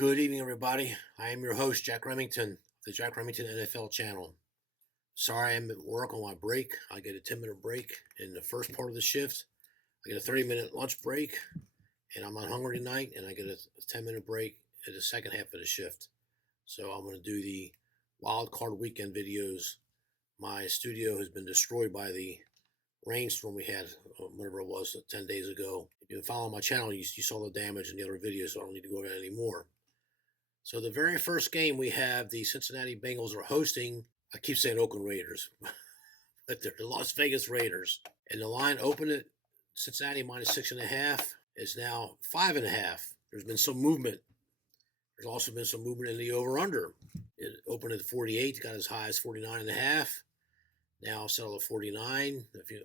Good evening, everybody. I am your host, Jack Remington, of the Jack Remington NFL channel. Sorry, I'm at work on my break. I get a 10-minute break in the first part of the shift. I get a 30-minute lunch break, and I'm not hungry tonight, and I get a 10-minute break at the second half of the shift. So I'm going to do the wild card weekend videos. My studio has been destroyed by the rainstorm we had, whatever it was, 10 days ago. If you follow my channel, you saw the damage in the other videos, so I don't need to go over that anymore. So the very first game we have, the Cincinnati Bengals are hosting, I keep saying Oakland Raiders, but they're the Las Vegas Raiders. And the line opened at Cincinnati -6.5 is now 5.5. There's been some movement. There's also been some movement in the over-under. It opened at 48, got as high as 49.5. Now settle at 49.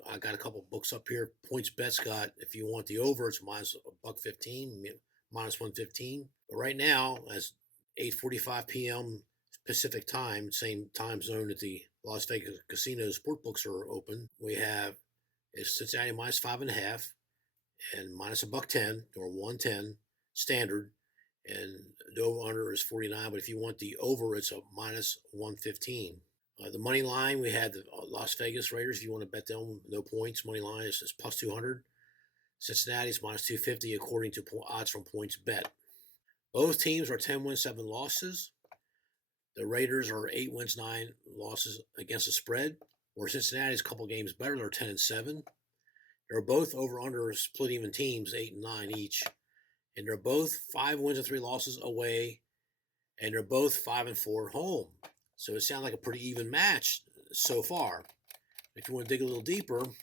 I got a couple books up here. Points bets got, if you want the over, it's -115, -115. But right now, as 8:45 p.m. Pacific time, same time zone that the Las Vegas casino sportbooks are open. We have is Cincinnati -5.5 and -110 or 110 standard, and the over under is 49. But if you want the over, it's a -115. The money line, we had the Las Vegas Raiders. If you want to bet them, no points. Money line is +200. Cincinnati's -250 according to odds from Points Bet. Both teams are 10 wins, 7 losses. The Raiders are 8 wins, 9 losses against the spread, where Cincinnati's a couple games better. They're 10-7. They're both over-under split even teams, 8 and 9 each. And they're both 5 wins and 3 losses away, and they're both 5 and 4 at home. So it sounds like a pretty even match so far. If you want to dig a little deeper,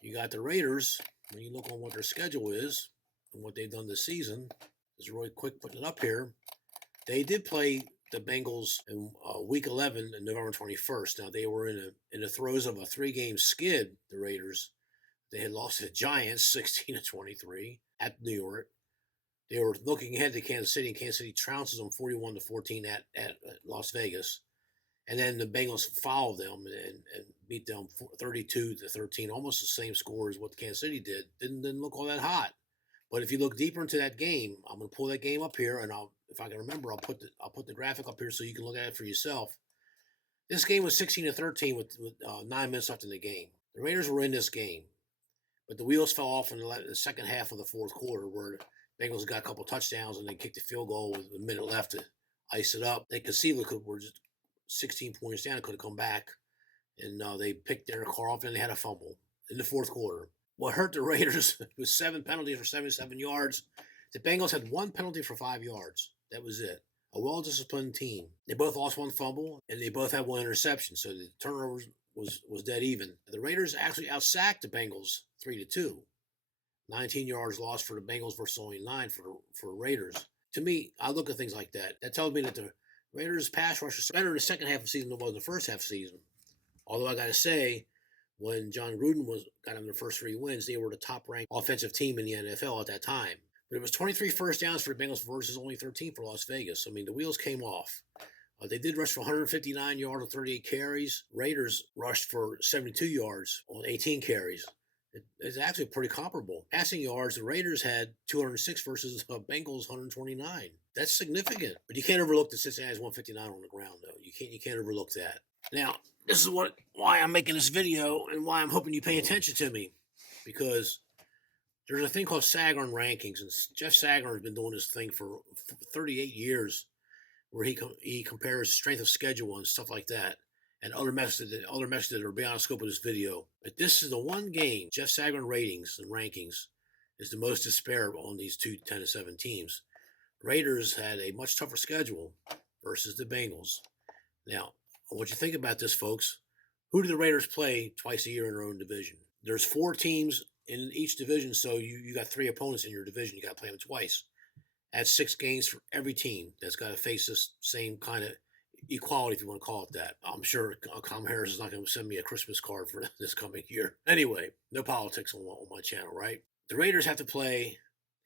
you got the Raiders. When you look on what their schedule is and what they've done this season, is really quick putting it up here. They did play the Bengals in Week 11 on November 21st. Now, they were in the throes of a 3-game skid, the Raiders. They had lost to the Giants 16-23 at New York. They were looking ahead to Kansas City, and Kansas City trounces them 41-14 at Las Vegas. And then the Bengals followed them and beat them 32-13, almost the same score as what Kansas City did. Didn't look all that hot. But if you look deeper into that game, I'm going to pull that game up here, and if I can remember, I'll put the graphic up here so you can look at it for yourself. This game was 16-13 with 9 minutes left in the game. The Raiders were in this game, but the wheels fell off in the second half of the fourth quarter, where the Bengals got a couple touchdowns and they kicked a field goal with a minute left to ice it up. They conceivably were just 16 points down and could have come back, and they picked their car off and they had a fumble in the fourth quarter. What hurt the Raiders was 7 penalties for 77 yards. The Bengals had 1 penalty for 5 yards. That was it. A well-disciplined team. They both lost 1 fumble, and they both had 1 interception, so the turnovers was dead even. The Raiders actually outsacked the Bengals 3-2. 19 yards lost for the Bengals versus only 9 for Raiders. To me, I look at things like that. That tells me that the Raiders' pass rush is better in the second half of the season than it was in the first half of the season. Although I got to say, when John Gruden got them their first 3 wins, they were the top-ranked offensive team in the NFL at that time. But it was 23 first downs for the Bengals versus only 13 for Las Vegas. I mean, the wheels came off. They did rush for 159 yards on 38 carries. Raiders rushed for 72 yards on 18 carries. It's actually pretty comparable. Passing yards, the Raiders had 206 versus Bengals 129. That's significant. But you can't overlook the Cincinnati's 159 on the ground, though. You can't overlook that. Now, this is why I'm making this video and why I'm hoping you pay attention to me, because there's a thing called Sagarin rankings, and Jeff Sagarin has been doing this thing for 38 years, where he compares strength of schedule and stuff like that, and other methods that are beyond the scope of this video. But this is the one game Jeff Sagarin ratings and rankings is the most disparate on these two 10-7 teams. Raiders had a much tougher schedule versus the Bengals. Now, what you think about this, folks? Who do the Raiders play twice a year in their own division? There's 4 teams in each division, so you got 3 opponents in your division. You got to play them twice. That's 6 games for every team that's got to face this same kind of equality, if you want to call it that. I'm sure Tom Harris is not going to send me a Christmas card for this coming year. Anyway, no politics on my channel, right? The Raiders have to play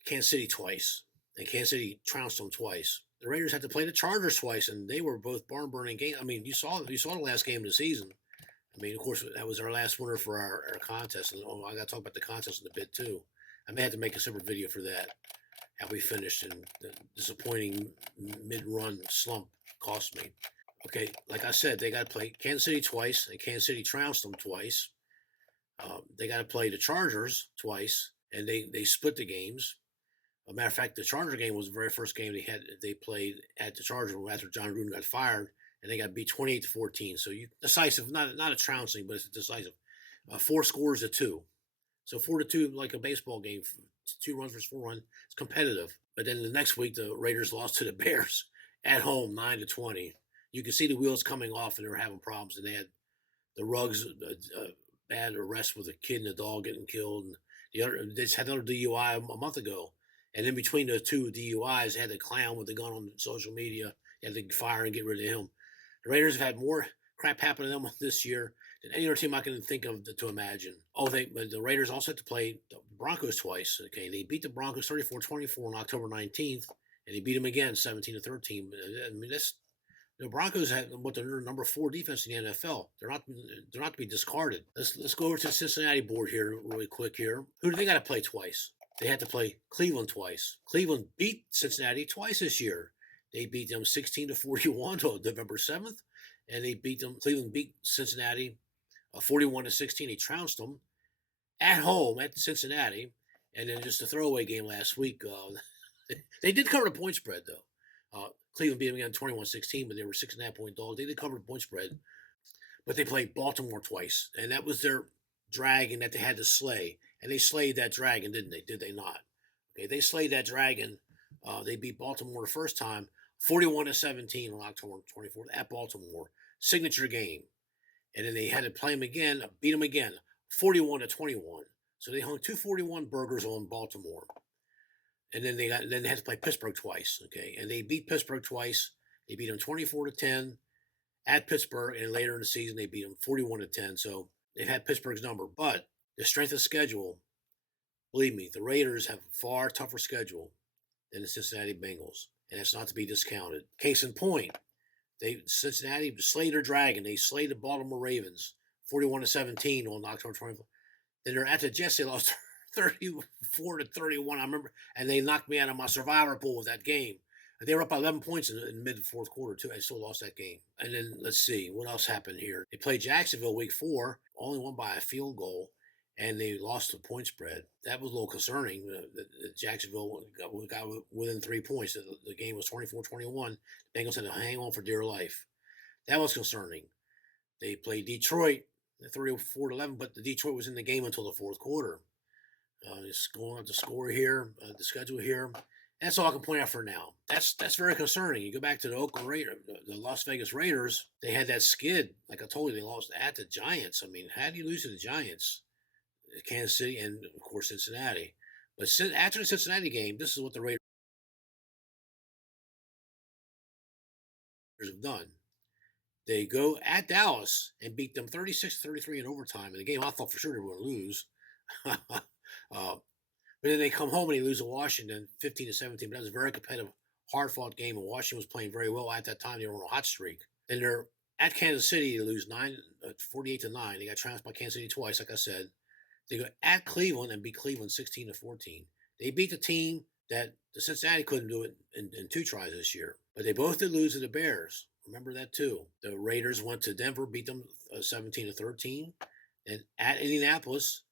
Kansas City twice, and Kansas City trounced them twice. The Raiders had to play the Chargers twice, and they were both barn-burning games. I mean, you saw the last game of the season. I mean, of course, that was our last winner for our contest. And I got to talk about the contest in a bit, too. I may have to make a separate video for that. how we finished, and the disappointing mid-run slump cost me. Okay, like I said, they got to play Kansas City twice, and Kansas City trounced them twice. They got to play the Chargers twice, and they split the games. As a matter of fact, the Charger game was the very first game they played at the Charger after John Gruden got fired, and they got beat 28-14. So decisive, not a trouncing, but it's decisive. 4 scores to 2. So 4-2, like a baseball game, 2 runs versus 4 runs. It's competitive. But then the next week, the Raiders lost to the Bears at home, 9-20. You can see the wheels coming off, and they were having problems. And they had the Ruggs bad arrest with a kid and a dog getting killed. And they just had another DUI a month ago. And in between those 2 DUIs, they had the clown with the gun on social media. They had to fire and get rid of him. The Raiders have had more crap happen to them this year than any other team I can think of to imagine. But the Raiders also had to play the Broncos twice. Okay, they beat the Broncos 34-24 on October 19th, and they beat them again 17-13. I mean, the Broncos had they're number 4 defense in the NFL. They're not to be discarded. Let's go over to the Cincinnati board here really quick here. Who do they got to play twice? They had to play Cleveland twice. Cleveland beat Cincinnati twice this year. They beat them 16-41 on November 7th, and Cleveland beat Cincinnati 41-16. They trounced them at home at Cincinnati, and then just a throwaway game last week. They did cover the point spread though. Cleveland beat them again 21-16, but they were 6.5-point dogs. They did cover the point spread, but they played Baltimore twice, and that was their dragon that they had to slay, and they slayed that dragon, didn't they? Did they not? Okay, they slayed that dragon. They beat Baltimore the first time, 41-17 on October 24th at Baltimore. Signature game. And then they had to play them again, beat them again, 41-21. So they hung 241 burgers on Baltimore. And then they had to play Pittsburgh twice, okay? And they beat Pittsburgh twice. They beat them 24-10 at Pittsburgh, and later in the season they beat them 41-10. So they've had Pittsburgh's number. But the strength of schedule, believe me, the Raiders have a far tougher schedule than the Cincinnati Bengals, and it's not to be discounted. Case in point, Cincinnati slayed their dragon. They slayed the Baltimore Ravens 41-17 on October 24th. Then they're at the Jets. They lost 34-31. I remember, and they knocked me out of my survivor pool with that game. And they were up by 11 points in mid fourth quarter too. I still lost that game. And then let's see what else happened here. They played Jacksonville week 4, only won by a field goal, and they lost the point spread. That was a little concerning. Jacksonville got within 3 points. The game was 24-21. The Bengals had to hang on for dear life. That was concerning. They played Detroit 34-11, but the Detroit was in the game until the fourth quarter. Just going up the score here, the schedule here. That's all I can point out for now. That's very concerning. You go back to the Oakland Raiders, the Las Vegas Raiders. They had that skid. Like I told you, they lost at the Giants. I mean, how do you lose to the Giants? Kansas City and, of course, Cincinnati. But after the Cincinnati game, this is what the Raiders have done. They go at Dallas and beat them 36-33 in overtime. In the game I thought for sure they were going to lose. But then they come home and they lose to Washington 15-17. But that was a very competitive, hard-fought game, and Washington was playing very well at that time. They were on a hot streak. Then they're at Kansas City. They lose 48-9. They got trounced by Kansas City twice, like I said. They go at Cleveland and beat Cleveland 16-14. They beat the team that the Cincinnati couldn't do it in 2 tries this year. But they both did lose to the Bears. Remember that too. The Raiders went to Denver, beat them 17-13. And at Indianapolis,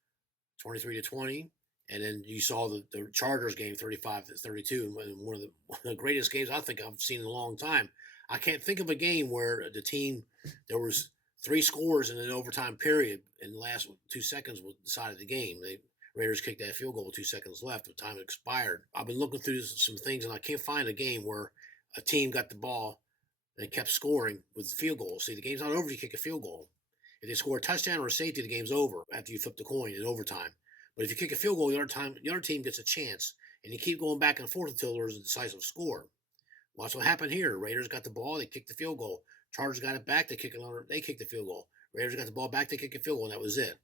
23-20. And then you saw the Chargers game 35-32. One of the greatest games I think I've seen in a long time. I can't think of a game where the team, there was 3 scores in an overtime period, and the last 2 seconds decided the game. The Raiders kicked that field goal with 2 seconds left. The time expired. I've been looking through some things, and I can't find a game where a team got the ball and kept scoring with field goals. See, the game's not over if you kick a field goal. If they score a touchdown or a safety, the game's over after you flip the coin in overtime. But if you kick a field goal, the other team gets a chance, and you keep going back and forth until there's a decisive score. Well, that's what happened here. Raiders got the ball, they kicked the field goal. Chargers got it back, they kicked the field goal. Raiders got the ball back, they kicked a field goal, and that was it.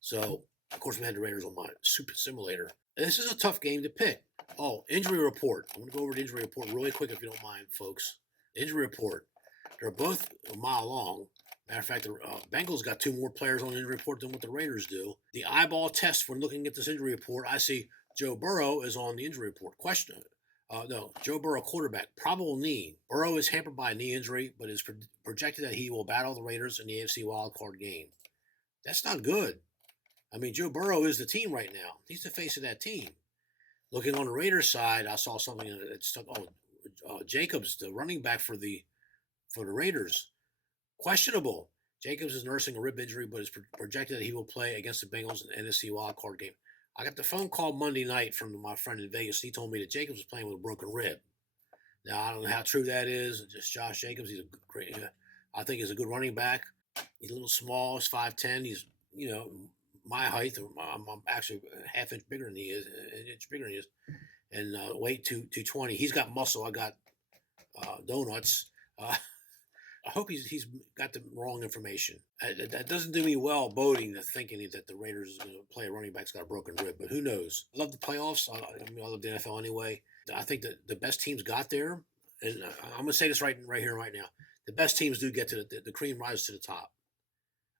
So, of course, we had the Raiders on my Super Simulator. And this is a tough game to pick. Oh, injury report. I'm going to go over the injury report really quick if you don't mind, folks. Injury report. They're both a mile long. Matter of fact, the Bengals got 2 more players on the injury report than what the Raiders do. The eyeball test when looking at this injury report, I see Joe Burrow is on the injury report. No, Joe Burrow, quarterback, probable knee. Burrow is hampered by a knee injury, but is projected that he will battle the Raiders in the AFC wildcard game. That's not good. I mean, Joe Burrow is the team right now. He's the face of that team. Looking on the Raiders side, I saw something that stuck. Jacobs, the running back for the Raiders, questionable. Jacobs is nursing a rib injury, but is projected that he will play against the Bengals in the NFC wildcard game. I got the phone call Monday night from my friend in Vegas. He told me that Jacobs was playing with a broken rib. Now, I don't know how true that is. Just Josh Jacobs, he's a great, I think he's a good running back. He's a little small. He's 5'10". He's, my height. I'm actually a half inch bigger than he is, an inch bigger than he is. And weight 220. He's got muscle. I got donuts. I hope he's got the wrong information. That doesn't do me well boding to thinking that the Raiders is going to play a running back's got a broken rib, but who knows? I love the playoffs. I love the NFL anyway. I think that the best teams got there, and I'm going to say this right here, right now. The best teams do get to the cream rises to the top.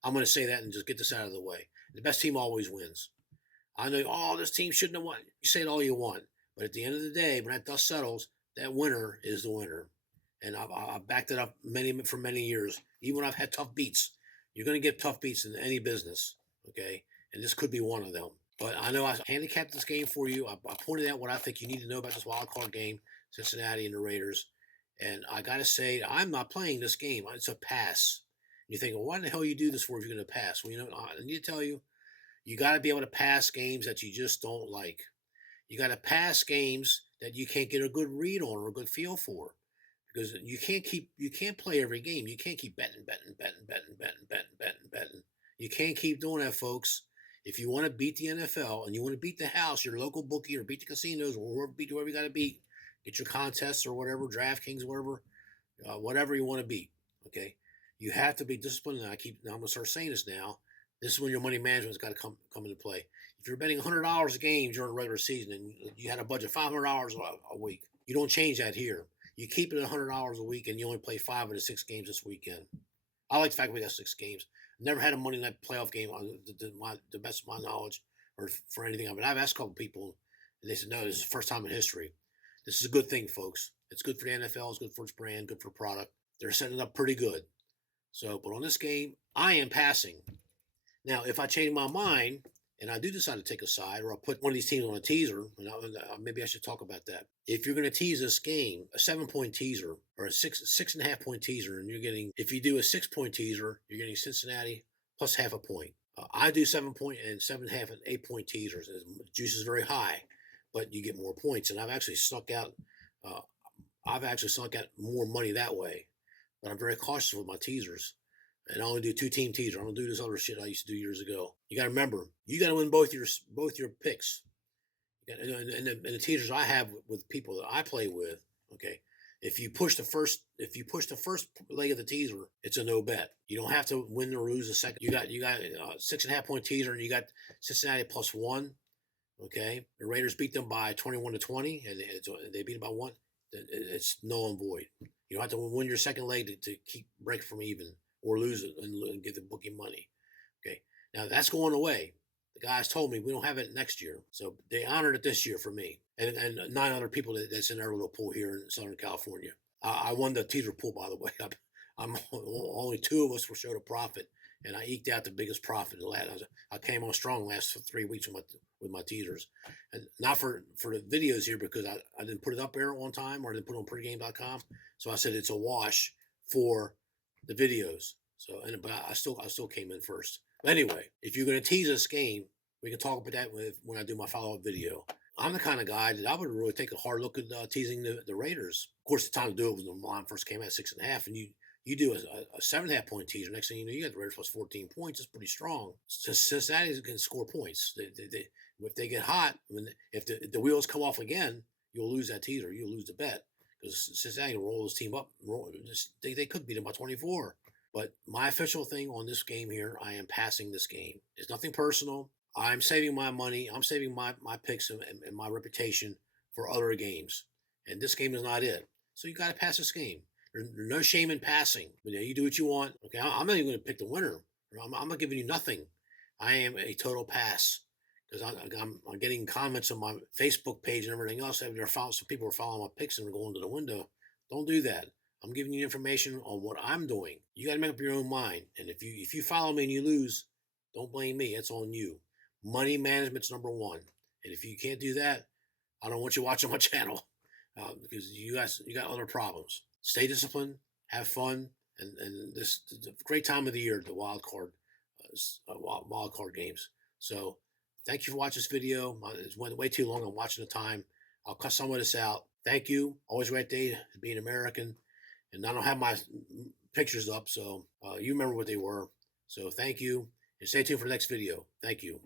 I'm going to say that and just get this out of the way. The best team always wins. I know, this team shouldn't have won. You say it all you want, but at the end of the day, when that dust settles, that winner is the winner. And I've backed it up for many years. Even when I've had tough beats, you're going to get tough beats in any business, okay? And this could be one of them. But I know I handicapped this game for you. I pointed out what I think you need to know about this wild card game, Cincinnati and the Raiders. And I got to say, I'm not playing this game. It's a pass. You think, well, why the hell you do this for if you're going to pass? Well, I need to tell you, you got to be able to pass games that you just don't like. You got to pass games that you can't get a good read on or a good feel for. Because you can't play every game. You can't keep betting. You can't keep doing that, folks. If you want to beat the NFL and you want to beat the house, your local bookie, or beat the casinos, or beat whoever you got to beat, get your contests or whatever, DraftKings, whatever you want to beat. Okay, you have to be disciplined. And I'm gonna start saying this now. This is when your money management's got to come into play. If you're betting $100 a game during the regular season and you had a budget $500 a week, you don't change that here. You keep it at $100 a week, and you only play 5 of the 6 games this weekend. I like the fact we got 6 games. Never had a Monday night playoff game, the best of my knowledge, or for anything. I've asked a couple people, and they said, no, this is the first time in history. This is a good thing, folks. It's good for the NFL. It's good for its brand, good for product. They're setting it up pretty good. So, but on this game, I am passing. Now, if I change my mind, and I do decide to take a side, or I'll put one of these teams on a teaser, and maybe I should talk about that. If you're going to tease this game, a 7-point teaser or a 6.5 point teaser, and if you do a 6-point teaser, you're getting Cincinnati plus half a point. I do 7-point and 7.5 and 8-point teasers. The juice is very high, but you get more points. And I've actually snuck out more money that way. But I'm very cautious with my teasers. And I only do 2-team teaser. I don't do this other shit I used to do years ago. You got to remember, you got to win both your picks. And the teasers I have with people that I play with, okay. If you push the first leg of the teaser, it's a no bet. You don't have to win or lose the second. You got a 6.5 point teaser, and you got Cincinnati +1. Okay, the Raiders beat them by 21-20, and they beat them by 1. It's null and void. You don't have to win your second leg to keep break from even, or lose it and get the bookie money. Okay, now that's going away. The guys told me we don't have it next year, so they honored it this year for me and 9 other people that's in our little pool here in Southern California. I won the teaser pool, by the way. I'm only 2 of us will show the profit, and I eked out the biggest profit. I came on strong last 3 weeks with my teasers, and not for the videos here because I didn't put it up there on time, or I didn't put it on pregame.com. So I said it's a wash for the videos. So, but I still came in first. But anyway, if you're going to tease this game, we can talk about that when I do my follow-up video. I'm the kind of guy that I would really take a hard look at teasing the Raiders. Of course, the time to do it was when the line first came out 6.5, and you do a 7.5 point teaser. Next thing you know, you got the Raiders plus 14 points. It's pretty strong. Cincinnati can score points. If they get hot, if the wheels come off again, you'll lose that teaser. You'll lose the bet because Cincinnati will roll this team up. They could beat them by 24. But my official thing on this game here, I am passing this game. It's nothing personal. I'm saving my money. I'm saving my picks and my reputation for other games. And this game is not it. So you got to pass this game. There's no shame in passing. You do what you want. Okay, I'm not even going to pick the winner. I'm not giving you nothing. I am a total pass because I'm getting comments on my Facebook page and everything else. Some people are following my pics and they're going to the window. Don't do that. I'm giving you information on what I'm doing. You got to make up your own mind. And if you follow me and you lose, don't blame me. It's on you. Money management's number one. And if you can't do that, I don't want you watching my channel because you got other problems. Stay disciplined, have fun, and this is a great time of the year, the wild card games. So thank you for watching this video. It went way too long. I'm watching the time. I'll cut some of this out. Thank you. Always a great day to be an American. And I don't have my pictures up, so you remember what they were. So thank you, and stay tuned for the next video. Thank you.